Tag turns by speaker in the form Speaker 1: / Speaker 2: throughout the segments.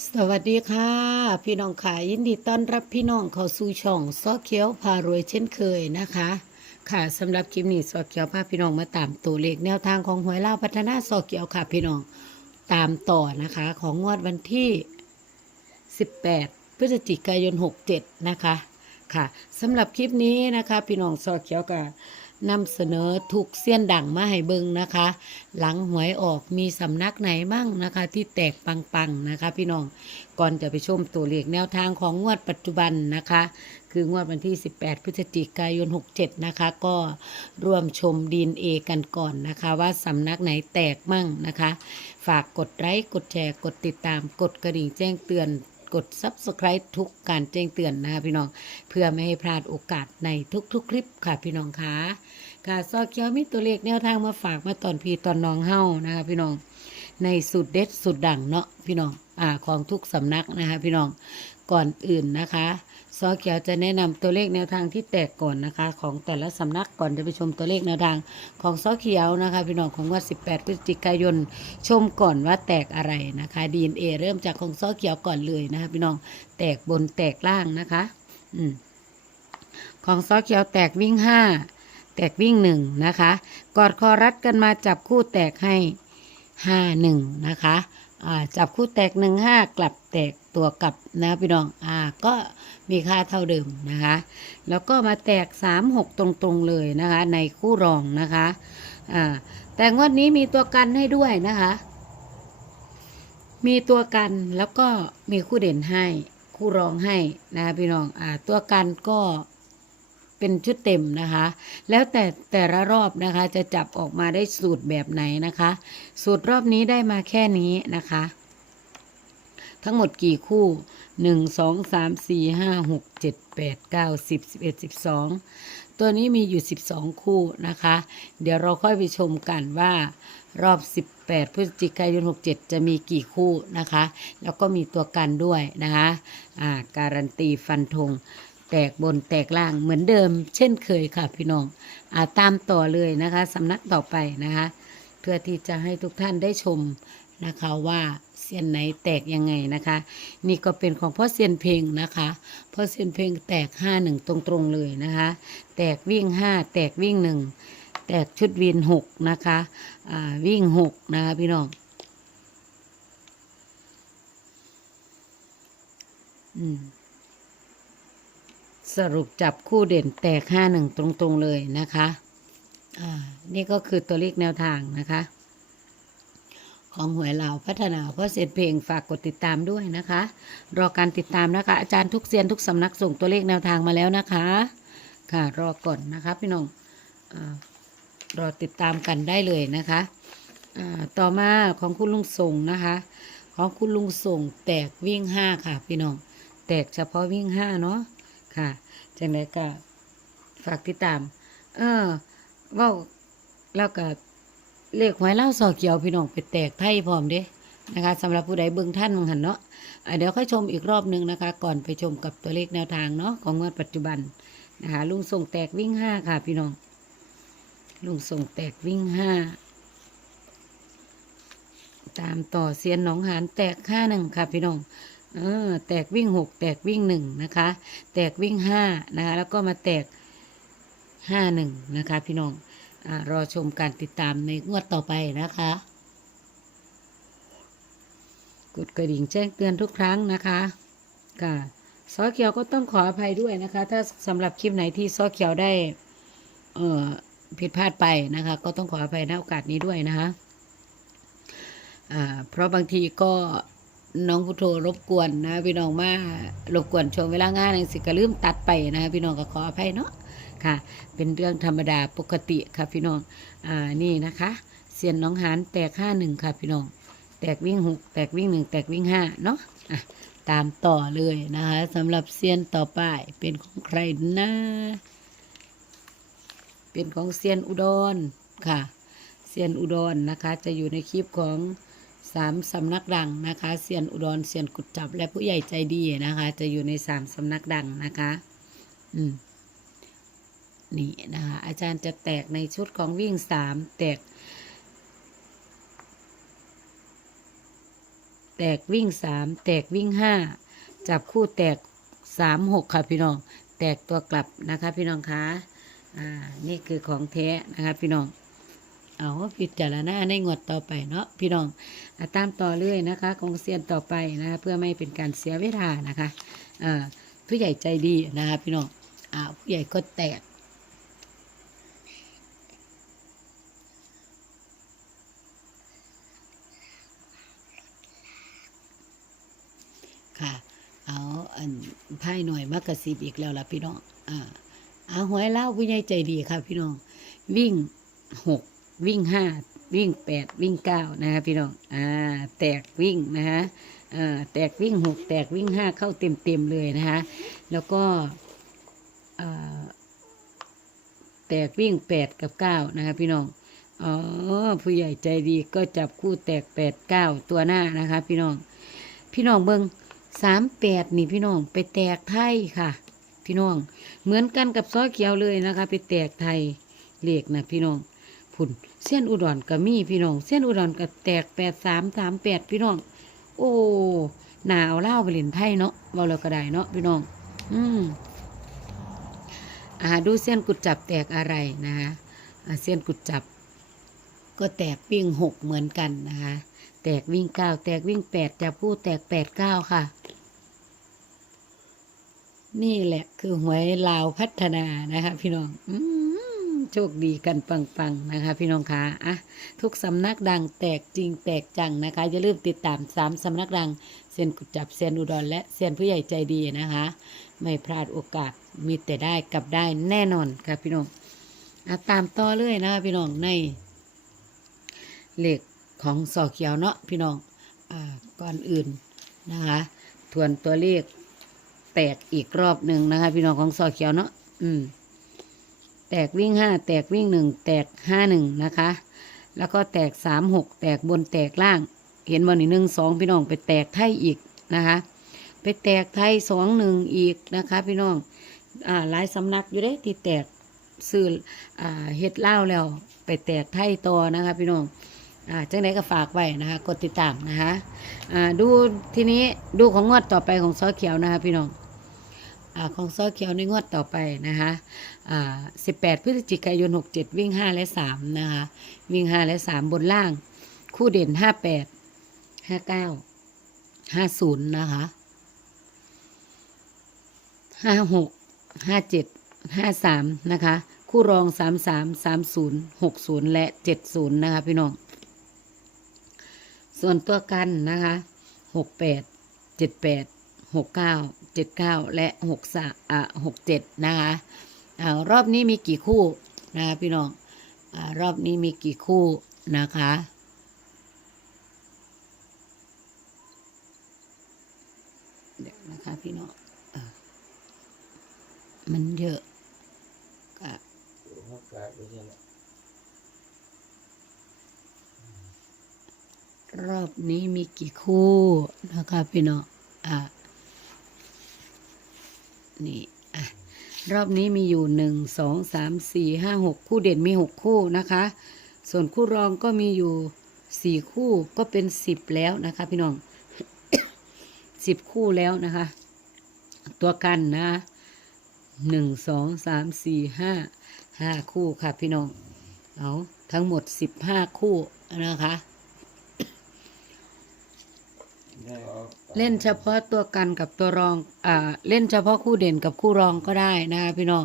Speaker 1: สวัสดีค่ะ พี่น้องขายยินดีต้อนรับพี่น้องเข้าสู่ช่องซอเขียวพารวยเช่นเคยนะคะ ค่ะสำหรับคลิปนี้ซอเขียวพาพี่น้องมาตามตัวเลขแนวทางของหวยเล่าวพัฒนาซอเขียวค่ะพี่น้องตามต่อนะคะ ของงวดวันที่ 18 พฤศจิกายน 67 นะคะค่ะสำหรับคลิปนี้นะคะ พี่น้องซอเขียวกับ นำเสนอถูกเสี้ยนดั่งมาให้เบิงนะคะ หลังหวยออกมีสำนักไหนบ้างนะคะ ที่แตกปังๆนะคะ พี่น้องก่อนจะไปชมตัวเลขแนวทางของงวดปัจจุบันนะคะ คืองวดวันที่ 18 พฤศจิกายน 67 นะคะ ก็ร่วมชมดีนเอกันก่อนนะคะ ว่าสำนักไหนแตกมั่งนะคะ ฝากกดไลค์กดแชร์กดติดตามกดกระดิ่งแจ้งเตือนกด Subscribe ทุกการแจ้งเตือนนะคะพี่น้อง เพื่อไม่ให้พลาดโอกาสในทุกๆคลิปค่ะพี่น้องคะ ค่ะซอกเกียวมีตัวเลขแนวทางมาฝากมาตอนพี่ตอนน้องเฮ้านะคะพี่น้องในสุดเด็ดสุดดังเนาะพี่น้องอ่าของทุกสำนักนะคะพี่น้องก่อนอื่นนะคะซอเขียวจะแนะนำตัวเลขแนวทางที่แตกก่อนนะคะ ของแต่ละสำนักก่อนจะไปชมตัวเลขแนวทางของซอเขียวนะคะ พี่น้องของวัน 18 พฤศจิกายน ชมก่อนว่าแตกอะไรนะคะ DNA เริ่มจากของซอเขียวก่อนเลยนะคะ พี่น้องแตกบนแตกล่างนะคะ อืมของซอเขียวแตกวิ่งห้า แตกวิ่งหนึ่งนะคะ กอดคอรัดกันมาจับคู่แตกให้ห้าหนึ่งนะคะจับคู่แตกหนึ่งห้ากลับแตกตัวกลับนะพี่น้องอ่าก็มีค่าเท่าเดิมนะคะ แล้วก็มาแตกสามหกตรงๆเลยนะคะ ในคู่รองนะคะอ่าแต่งวดนี้มีตัวกันให้ด้วยนะคะ มีตัวกันแล้วก็มีคู่เด่นให้ คู่รองให้นะคะพี่น้องอ่าตัวกันก็ เป็นชุดเต็มนะคะ แล้วแต่แต่ละรอบนะคะจะจับออกมาได้สูตรแบบไหนนะคะ สูตรรอบนี้ได้มาแค่นี้นะคะ ทั้งหมดกี่คู่หนึ่งสองสามสี่ห้าหกเจ็ดแปดเก้าสิบสิบเอ็ดสิบสองตัวนี้มีอยู่สิบสองคู่นะคะ เดี๋ยวเราค่อยไปชมกันว่ารอบ18พฤศจิกายน 67 จะมีกี่คู่นะคะ แล้วก็มีตัวกันด้วยนะคะ อ่า การันตีฟันธง แตกบนแตกล่างเหมือนเดิม เช่นเคยค่ะพี่น้องอาตามต่อเลยนะคะสำนักต่อไปนะคะ เพื่อที่จะให้ทุกท่านได้ชมนะคะว่าเซียนไหนแตกยังไงนะคะ นี่ก็เป็นของพ่อเซียนเพลงนะคะพ่อเซียนเพลงแตกห้าหนึ่งตรงๆเลยนะคะ แตกวิ่งห้าแตกวิ่งหนึ่งแตกชุดวินหกนะคะวิ่งหกนะคะพี่น้องอืม สรุปจับคู่เด่นแตกห้าหนึ่งตรงๆเลยนะคะ อ่า นี่ก็คือตัวเลขแนวทางนะคะ ของหวยเหล่าพัฒนาเพราะเสร็จเพลงฝากกดติดตามด้วยนะคะ รอการติดตามนะคะ อาจารย์ทุกเซียนทุกสำนักส่งตัวเลขแนวทางมาแล้วนะคะ ค่ะรอก่อนนะคะพี่น้องอารอติดตามกันได้เลยนะคะอ่าต่อมาของคุณลุงส่งนะคะ ของคุณลุงส่งแตกวิ่งห้าค่ะพี่น้อง แตกเฉพาะวิ่งห้าเนาะ ค่ะจังไรก็ฝากติดตาม เออเว่าแล้วก็เลขหวยเล่าสอเขียวพี่น้องไปแตกไทยพร้อมเด้นะคะสำหรับผู้ใดเบิ่งท่านมังหันเนาะะเดี๋ยวค่อยชมอีกรอบหนึงนะคะ ก่อนไปชมกับตัวเลขแนวทางเนาะของงวดปัจจุบันนะคะลุงส่งแตกวิ่งห้าค่ะ พี่น้อง ลุงส่งแตกวิ่งห้าตามต่อเซียนหนองหานแตกห้าหนึ่งค่ะพี่น้อง เออแตกวิ่งหกแตกวิ่งหนึ่งนะคะ แตกวิ่งห้านะคะแล้วก็มาแตกห้าหนึ่งนะคะพี่น้องอารอชมการติดตามในงวดต่อไปนะคะ กดกระดิ่งแจ้งเตือนทุกครั้งนะคะค่ะซอเขียวก็ต้องขออภัยด้วยนะคะ ถ้าสำหรับคลิปไหนที่ซอเขียวได้ เอ่อผิดพลาดไปนะคะ ก็ต้องขออภัยในโอกาสนี้ด้วยนะคะอ่าเพราะบางทีก็ น้องพุทโธรบกวนนะพี่น้องมารบกวนช่วงเวลางานองสิก็ลืมตัดไปนะคะพี่น้องก็ขออภัยเนาะค่ะ เป็นเรื่องธรรมดาปกติค่ะพี่น้องอ่านี่นะคะเสียนน้องหานแตกห้าหนึ่งค่ะพี่น้องแตกวิ่งหกแตกวิ่งหนึ่งแตกวิ่งห้าเนาะอะตามต่อเลยนะคะสำหรับเซียนต่อไปเป็นของใครนะเป็นของเซียนอุดรค่ะเซียนอุดรนะคะ จะอยู่ในคลิปของ สามสำนักดังนะคะเซียนอุดรเซียนกุดจับ และผู้ใหญ่ใจดีนะคะ จะอยู่ในสามสำนักดังนะคะ อืมนี่นะคะ อาจารย์จะแตกในชุดของวิ่งสามแตก แตกวิ่งสามแตกวิ่งห้าจับคู่แตกสามหกค่ะพี่น้อง แตกตัวกลับนะคะ พี่น้องคะอ่านี่คือของแท้นะคะ พี่น้อง เอาพิจารณาในงวดต่อไปเนาะพี่น้องอตามต่อเรื่อยนะคะของเซียนต่อไปนะคะเพื่อไม่เป็นการเสียเวลานะคะผู้ใหญ่ใจดีนะคะพี่น้องอ่าผู้ใหญ่ก็แตกค่ะเอาอันไพ่หน่อยมากระซิบอีกแล้วล่ะพี่น้องอ่าเอาหวยเล่าผู้ใหญ่ใจดีค่ะพี่น้องวิ่งหก วิ่งห้าวิ่งแปดวิ่งเก้านะคะพี่น้องอ่าแตกวิ่งนะคะอ่าแตกวิ่งหกแตกวิ่งห้าเข้าเต็มเต็มเลยนะคะแล้วก็อ่าแตกวิ่งแปดกับเก้านะคะพี่น้องอ๋อผู้ใหญ่ใจดีก็จับคู่แตกแปดเก้าตัวหน้านะคะพี่น้องพี่น้องเบิงสามแปดนี่พี่น้องไปแตกไทยค่ะ พี่น้องเหมือนกันกับซอเขียวเลยนะคะ ไปแตกไทยเหลขนะพี่น้อง ผุ่นเส้นอุดรก็มีพี่น้องเส้นอุดรก็แตกแปดสามสามแปดพี่น้อง โอ้หนาเอาเหล่าไปเล่นไทยเนาะเบาเลยก็ได้เนาะพี่น้อง อืมอ่าดูเส้นกุดจับแตกอะไรนะคะเส้นกุดจับ ก็แตกวิ่งหกเหมือนกันนะคะแตกวิ่งเก้าแตกวิ่งแปดจับคู่แตกแปดเก้าค่ะ นี่แหละคือหวยลาวพัฒนานะคะพี่น้องอม โชคดีกันปังๆนะคะ พี่น้องคะอะทุกสำนักดังแตกจริงแตกจังนะคะอย่าลืมติดตามสามสำนักดังเซียนกุดจับเซียนอุดรและเซียนผู้ใหญ่ใจดีนะคะ ไม่พลาดโอกาสมีแต่ได้กลับได้แน่นอนค่ะพี่น้องอะตามต่อเลยนะคะพี่น้องในเหลขของสอเขียวเนาะพี่น้องอ่าก่อนอื่นนะคะทวนตัวเลขแตกอีกรอบหนึ่งนะคะ พี่น้องของสอเขียวเนาะอืม แตกวิ่งห้าแตกวิ่งหนึ่งแตกห้าหนึ่งนะคะ แล้วก็แตกสามหกแตกบนแตกล่าง เห็นบอลนี่หนึ่งสองพี่น้องไปแตกไทยอีกนะคะ ไปแตกไทยสองหนึ่งอีกนะคะ พี่น้องอ่าหลายสำนักอยู่เด้ที่แตกซื้ออ่าเฮ็ดเล้าแล้ว ไปแตกไทยต่อนะคะพี่น้องอ่าจังไดก็ฝากไว้นะคะ กดติดตามนะคะอ่าดูทีนี้ดูของงวดต่อไปของซอเขียวนะคะพี่น้อง อของซอเขียวในงวดต่อไปนะคะอ่า18พฤศจิกายน67วิ่ง5และ3นะคะ วิ่ง5และ3บนล่าง คู่เด่น58 59 50นะคะ56 57 53นะคะ คู่รอง33 30 60และ70นะคะพี่น้อง ส่วนตัวกันนะคะหกแปดเจ็ดแปดหกเก้า เจ็ดเก้าและหกสาอ่าหกเจ็ดนะคะอ่ารอบนี้มีกี่คู่นะคะพี่น้องอ่ารอบนี้มีกี่คู่นะคะเดี๋ยวนะคะพี่น้องอมันเยอะก็รอบนี้มีกี่คู่นะคะพี่น้องอะ นี่อะรอบนี้มีอยู่หนึ่งสองสามสี่ห้าหกคู่เด่นมีหกคู่นะคะ ส่วนคู่รองก็มีอยู่สี่คู่ก็เป็นสิบแล้วนะคะ พี่น้องสิบคู่แล้วนะคะ ตัวกันนะหนึ่งสองสามสี่ห้าห้าคู่ค่ะพี่น้องเอาทั้งหมดสิบห้าคู่นะคะ เล่นเฉพาะตัวกันกับตัวรองอ่าเล่นเฉพาะคู่เด่นกับคู่รองก็ได้นะคะพี่น้อง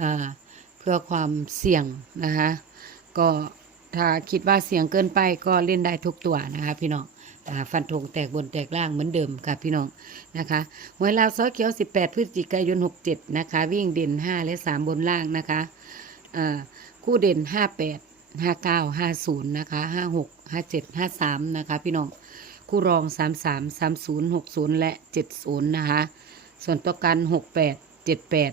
Speaker 1: อ่าเพื่อความเสี่ยงนะคะก็ถ้าคิดว่าเสี่ยงเกินไปก็เล่นได้ทุกตัวนะคะพี่น้องอฟันธงแตกบนแตกล่างเหมือนเดิมค่ะพี่น้องนะคะหวยลาวซอเขียว 18 พฤศจิกายน 67 นะคะ วิ่งเด่น 5 และ 3 บนล่างนะคะคู่เด่น 58 59 50 นะคะ 56 57 53 นะคะพี่น้อง คู่รอง 33 30 60 และ 70 นะคะ ส่วนตัวกัน 68 78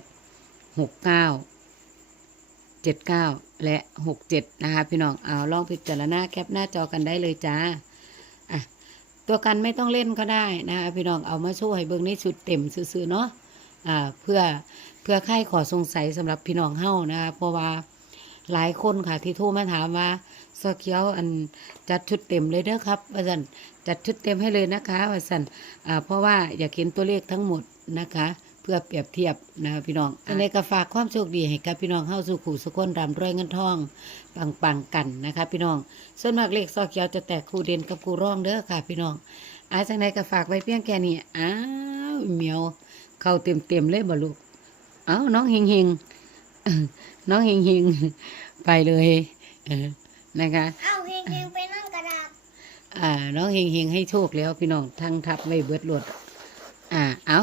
Speaker 1: 69 79 และ 67 นะคะ พี่น้อง เอาลองพิจารณาแคปหน้าจอกันได้เลยจ้าอะตัวกันไม่ต้องเล่นก็ได้นะคะพี่น้องเอามาโชว์ให้เบิ่งในชุดเต็มซื่อๆเนาะอ่าเพื่อเพื่อใครขอสงสัยสำหรับพี่น้องเฮานะคะเพราะว่าหลายคนค่ะที่โทรมาถามว่า ซอเขียวอันจัดชุดเต็มเลยเด้อครับว่าสันจัดชุดเต็มให้เลยนะคะว่าสันอ่าเพราะว่าอยากเห็นตัวเลขทั้งหมดนะคะ เพื่อเปรียบเทียบนะคะพี่น้องอันนี้ก็ฝากความโชคดีให้กับพี่น้องเข้าสู่ขู่สุขคนรำรวยเงินทองปังปังๆกันนะคะ พี่น้องส่วนมากเลขซอเขียวจะแตกคู่เด่นกับคู่ร่องเด้อค่ะ พี่น้องอาจังใดก็ฝากไว้เพียงแค่นี้อ้าวเหมียวเข้าเต็มเต็มๆเลยบ่ลูกเอ้าน้องเฮงเฮงๆน้องเฮงเฮงๆไปเลย เออ นะคะ
Speaker 2: เอาเฮงเฮงไปนั่งกระดาษ
Speaker 1: อ่า น้องเฮงเฮงๆให้โชคแล้วพี่น้องทั้งทับไว้เบิดรถอ่า เอา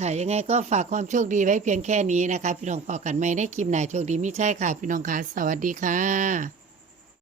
Speaker 1: ค่ะยังไงก็ฝากความโชคดีไว้เพียงแค่นี้นะคะ พี่น้องพอกันไหมได้คลิปไหนโชคดีไม่ใช่ค่ะ พี่น้องคะสวัสดีค่ะ